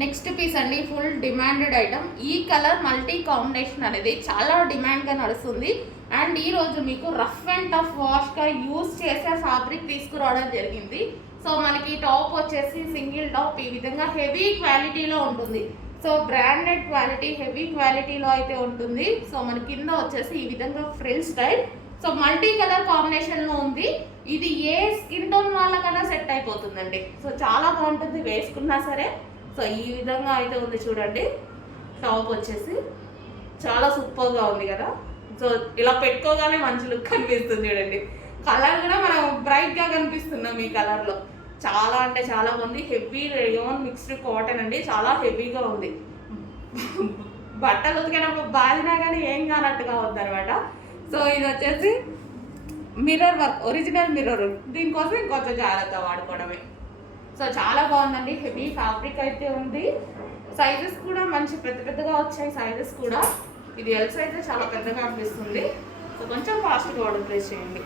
Next piece అండి, full demanded item. ఈ colour multi combination అనేది చాలా డిమాండ్గా నడుస్తుంది. అండ్ ఈ రోజు మీకు రఫ్ అండ్ టఫ్ వాష్గా యూజ్ చేసే ఫ్యాబ్రిక్ తీసుకురావడం జరిగింది. సో మనకి టాప్ వచ్చేసి సింగిల్ టాప్ ఈ విధంగా హెవీ క్వాలిటీలో ఉంటుంది. సో బ్రాండెడ్ క్వాలిటీ, హెవీ క్వాలిటీలో అయితే ఉంటుంది. సో మన కింద వచ్చేసి ఈ విధంగా frill style. So multi colour కాంబినేషన్లో ఉంది. ఇది ఏ స్కిన్ టోన్ వాళ్ళకన్నా సెట్ అయిపోతుందండి. సో చాలా బాగుంటుంది వేసుకున్నా సరే. సో ఈ విధంగా అయితే ఉంది చూడండి. టాప్ వచ్చేసి చాలా సూపర్గా ఉంది కదా. సో ఇలా పెట్టుకోగానే మంచి లుక్ కనిపిస్తుంది చూడండి. కలర్ కూడా మనం బ్రైట్గా కనిపిస్తున్నాం ఈ కలర్లో. చాలా అంటే చాలా బాగుంది. హెవీ రేయాన్ మిక్స్డ్ కాటన్ అండి, చాలా హెవీగా ఉంది. బట్టలు ఉతికినప్పుడు బాలినా కానీ ఏం కానట్టుగా ఉందన్నమాట. సో ఇది వచ్చేసి మిర్రర్ వర్క్, ఒరిజినల్ మిర్రర్. దీనికోసం ఇంకొంచెం జాగ్రత్త వాడుకోవడమే. సో చాలా బాగుందండి, హెవీ ఫ్యాబ్రిక్ అయితే ఉంది. సైజెస్ కూడా మంచి పెద్దగా వచ్చాయి సైజెస్ కూడా. ఇది ఎల్ సైజ్ చాలా పెద్దగా అనిపిస్తుంది. సో కొంచెం ఫాస్ట్గా ఆర్డర్ ప్లేస్ చేయండి.